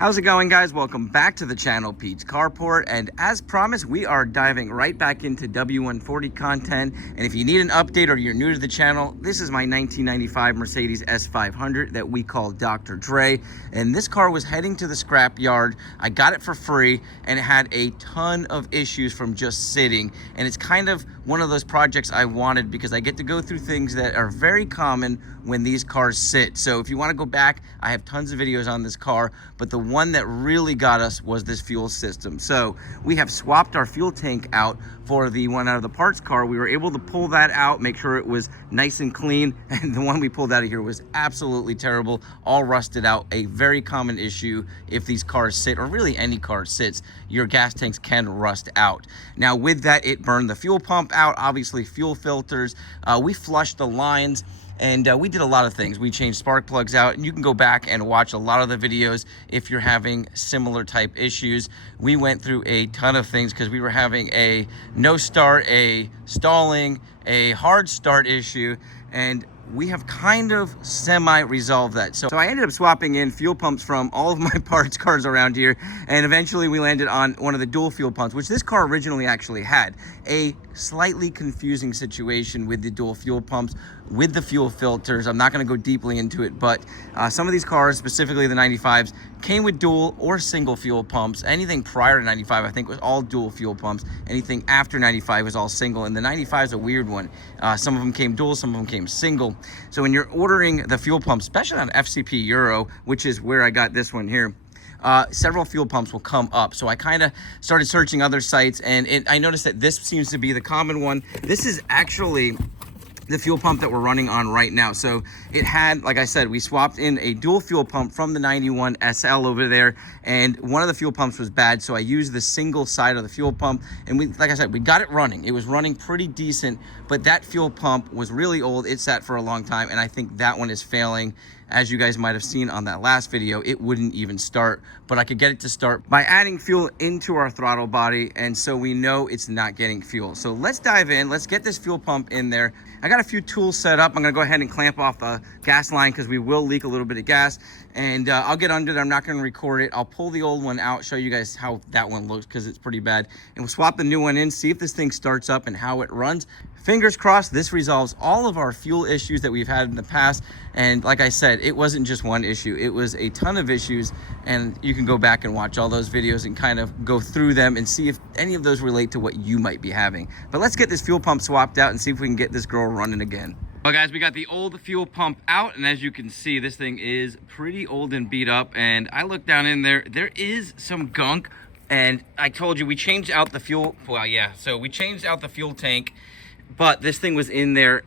How's it going, guys? Welcome back to the channel, Pete's Carport, and as promised, we are diving right back into W140 content. And if you need an update or you're new to the channel, this is my 1995 Mercedes S500 that we call Dr. Dre, and this car was heading to the scrap yard. I got it for free, and it had a ton of issues from just sitting, and it's kind of one of those projects I wanted because I get to go through things that are very common when these cars sit. So if you want to go back, I have tons of videos on this car, but the one that really got us was this fuel system. So we have swapped our fuel tank out for the one out of the parts car. We were able to pull that out, make sure it was nice and clean, and the one we pulled out of here was absolutely terrible, all rusted out. A very common issue if these cars sit, or really any car sits, your gas tanks can rust out. Now with that, it burned the fuel pump out, obviously fuel filters, we flushed the lines, and we did a lot of things. We changed spark plugs out, and you can go back and watch a lot of the videos if you're having similar type issues. We went through a ton of things because we were having a no start, a stalling, a hard start issue, and we have kind of semi-resolved that. So I ended up swapping in fuel pumps from all of my parts cars around here, and eventually we landed on one of the dual fuel pumps, which this car originally actually had. A slightly confusing situation with the dual fuel pumps, with the fuel filters. I'm not gonna go deeply into it, but some of these cars, specifically the 95s, came with dual or single fuel pumps. Anything prior to 95, I think, was all dual fuel pumps. Anything after 95 was all single, and the 95 is a weird one. Some of them came dual, some of them came single. So when you're ordering the fuel pump, especially on FCP Euro, which is where I got this one here, several fuel pumps will come up. So I kind of started searching other sites, and I noticed that this seems to be the common one. This is actually the fuel pump that we're running on right now. So it had, like I said, we swapped in a dual fuel pump from the 91 SL over there, and one of the fuel pumps was bad, so I used the single side of the fuel pump, and we, like I said, we got it running. It was running pretty decent, but that fuel pump was really old. It sat for a long time, and I think that one is failing. As you guys might have seen on that last video, it wouldn't even start, but I could get it to start by adding fuel into our throttle body, and so we know it's not getting fuel. So let's dive in, let's get this fuel pump in there. I got a few tools set up. I'm gonna go ahead and clamp off the gas line because we will leak a little bit of gas, and I'll get under there. I'm not gonna record it. I'll pull the old one out, show you guys how that one looks because it's pretty bad, and we'll swap the new one in, see if this thing starts up and how it runs. Fingers crossed this resolves all of our fuel issues that we've had in the past. And like I said, it wasn't just one issue, it was a ton of issues, and you can go back and watch all those videos and kind of go through them and see if any of those relate to what you might be having. But let's get this fuel pump swapped out and see if we can get this girl running again. Well, guys, we got the old fuel pump out, and as you can see, this thing is pretty old and beat up, and I looked down in there, there is some gunk, and I told you we changed out the fuel, well, yeah, so we changed out the fuel tank, but this thing was in there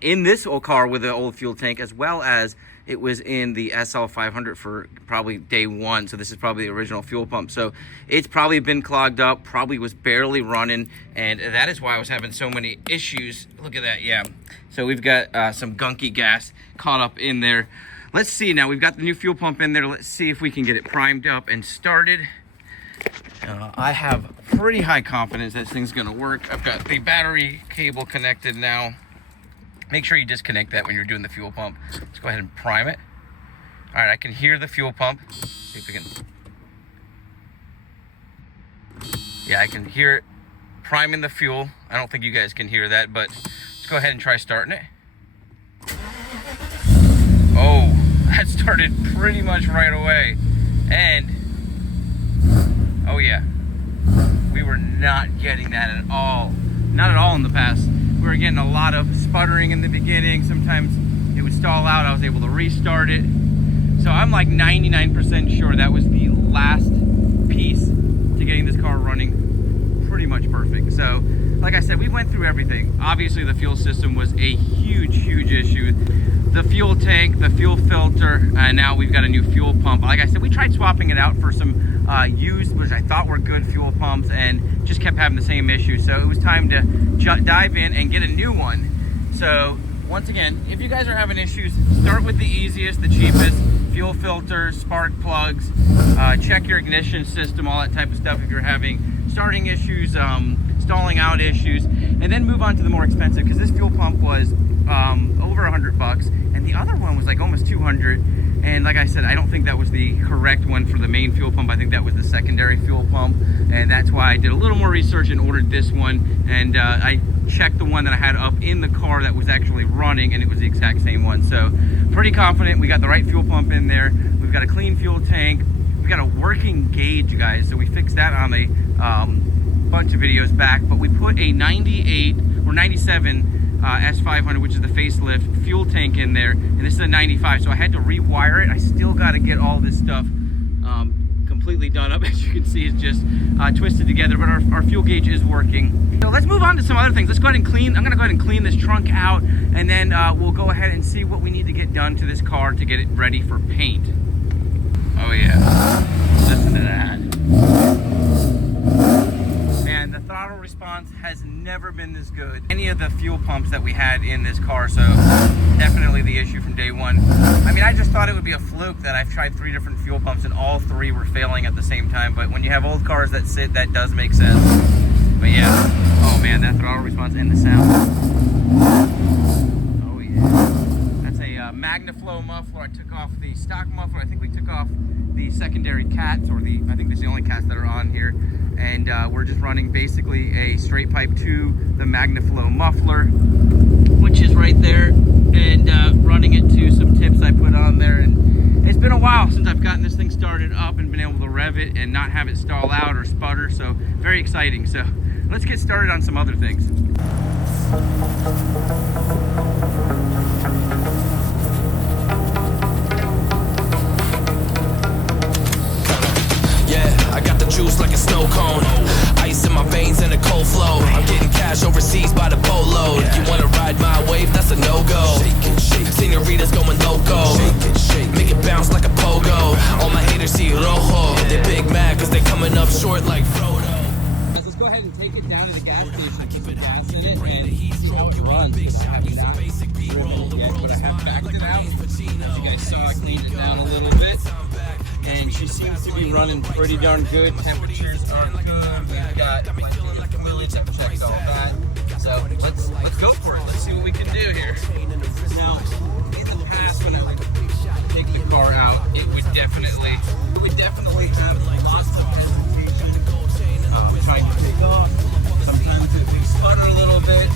in this old car with the old fuel tank, as well as it was in the SL500 for probably day one. So this is probably the original fuel pump. So it's probably been clogged up, probably was barely running, and that is why I was having so many issues. Look at that, yeah. So we've got some gunky gas caught up in there. Let's see now, we've got the new fuel pump in there. Let's see if we can get it primed up and started. I have pretty high confidence that this thing's gonna work. I've got the battery cable connected now. Make sure you disconnect that when you're doing the fuel pump. Let's go ahead and prime it. All right, I can hear the fuel pump. See if we can. Yeah, I can hear it priming the fuel. I don't think you guys can hear that, but let's go ahead and try starting it. Oh, that started pretty much right away. And oh yeah, we were not getting that at all. Not at all in the past. We were getting a lot of sputtering in the beginning. Sometimes it would stall out. I was able to restart it. So I'm like 99% sure that was the last piece to getting this car running pretty much perfect. So like I said, we went through everything. Obviously the fuel system was a huge issue. The fuel tank, the fuel filter, and now we've got a new fuel pump. Like I said, we tried swapping it out for some used, which I thought were good fuel pumps, and just kept having the same issue. So it was time to dive in and get a new one. So once again, if you guys are having issues, start with the easiest, the cheapest. Fuel filters, spark plugs, check your ignition system, all that type of stuff if you're having starting issues, stalling out issues, and then move on to the more expensive, because this fuel pump was over $100 bucks, and the other one was like almost 200. And like I said, I don't think that was the correct one for the main fuel pump. I think that was the secondary fuel pump, and that's why I did a little more research and ordered this one. And I checked the one that I had up in the car that was actually running, and it was the exact same one. So pretty confident we got the right fuel pump in there. We've got a clean fuel tank. We got a working gauge, guys. So we fixed that on a bunch of videos back, but we put a 98 or 97 S500, which is the facelift fuel tank in there, and this is a 95, so I had to rewire it. I still got to get all this stuff completely done up. As you can see, it's just twisted together, but our fuel gauge is working. So let's move on to some other things. Let's go ahead and clean. I'm gonna go ahead and clean this trunk out, and then we'll go ahead and see what we need to get done to this car to get it ready for paint. Oh yeah, listen to that. And the throttle response has never been this good. Any of the fuel pumps that we had in this car, so definitely the issue from day one. I mean, I just thought it would be a fluke that I've tried 3 different fuel pumps and all 3 were failing at the same time, but when you have old cars that sit, that does make sense. But yeah, oh man, that throttle response and the sound. Oh yeah. That's a MagnaFlow muffler. I took off the stock muffler. I think we took off the secondary cats, or I think there's the only cats that are on here. And we're just running basically a straight pipe to the MagnaFlow muffler, which is right there, and running it to some tips I put on there. And it's been a while since I've gotten this thing started up and been able to rev it and not have it stall out or sputter, so very exciting. So let's get started on some other things. I got the juice like a snow cone, ice in my veins and a cold flow. I'm getting cash overseas by the boatload. You wanna ride my wave? That's a no-go. Senoritas going loco, make it bounce like a pogo. All my haters see rojo, they big mad cause they coming up short like Frodo. Let's go ahead and take it down to the gas station. I keep it gas in it and see how it runs. I haven't driven it yet, but I have backed it out. As you guys saw, I cleaned it down a little bit. And she seems to be running pretty darn good. Temperatures are good. We've got fluids, I've checked all that. So let's go for it. Let's see what we can do here. Now, in the past, when I take the car out, it would definitely have lots of hesitation. Trying to take off. Sometimes it would sputter a little bit.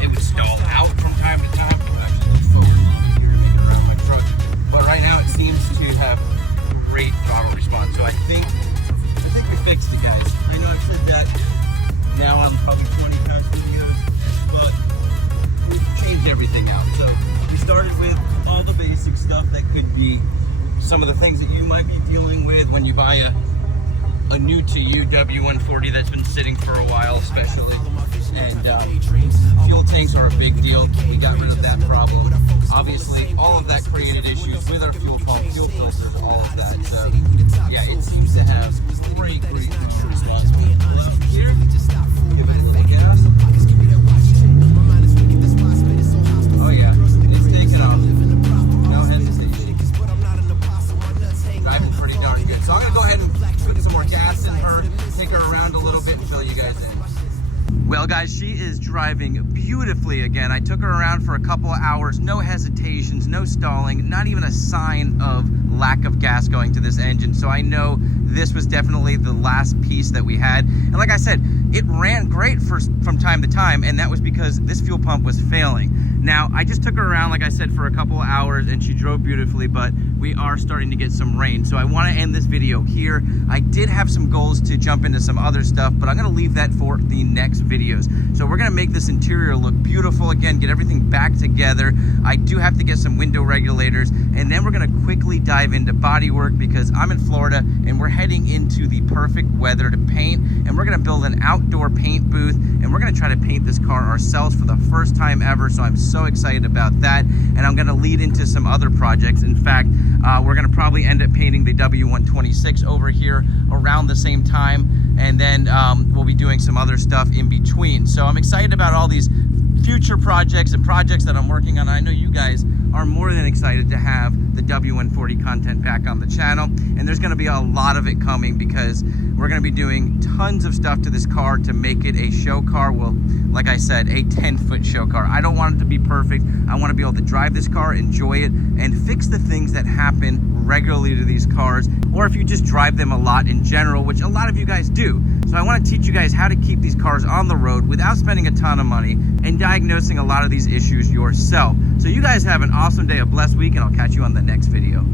It would stall out from time to time. It would actually look forward here and make it around my truck. But right now, it seems to have great throttle response. So I think we fixed it, guys. I know I've said that now on probably 20 times videos, but we've changed everything out. So we started with all the basic stuff that could be some of the things that you might be dealing with when you buy a new to you W140 that's been sitting for a while, especially. And fuel tanks are a big deal. We got rid of that problem. Obviously, all of that created issues with our fuel pump, fuel filters, all of that. So, yeah, it seems to have great throttle response. Here, give it a little gas. Oh yeah, it's taking off. No hesitation. Driving pretty darn good. So I'm gonna go ahead and put some more gas in her, take her around a little bit, and show you guys in. Well, guys, she is driving beautifully again. I took her around for a couple of hours, no hesitations, no stalling, not even a sign of lack of gas going to this engine. So I know this was definitely the last piece that we had. And like I said, it ran great from time to time, and that was because this fuel pump was failing. Now, I just took her around, like I said, for a couple of hours, and she drove beautifully, but we are starting to get some rain. So I want to end this video here. I did have some goals to jump into some other stuff, but I'm going to leave that for the next videos. So we're going to make this interior look beautiful again, get everything back together. I do have to get some window regulators, and then we're going to quickly dive into bodywork because I'm in Florida, and we're heading into the perfect weather to paint, and we're going to build an outdoor paint booth, and we're going to try to paint this car ourselves for the first time ever. So I'm so excited about that, and I'm going to lead into some other projects. In fact, we're going to probably end up painting the W126 over here around the same time, and then we'll be doing some other stuff in between. So I'm excited about all these future projects and projects that I'm working on. I know you guys are more than excited to have the W140 content back on the channel, and there's going to be a lot of it coming because we're going to be doing tons of stuff to this car to make it a show car. Well, like I said, a 10-foot show car. I don't want it to be perfect. I want to be able to drive this car, enjoy it, and fix the things that happen regularly to these cars, or if you just drive them a lot in general, which a lot of you guys do. So I want to teach you guys how to keep these cars on the road without spending a ton of money and diagnosing a lot of these issues yourself. So you guys have an awesome day, a blessed week, and I'll catch you on the next video.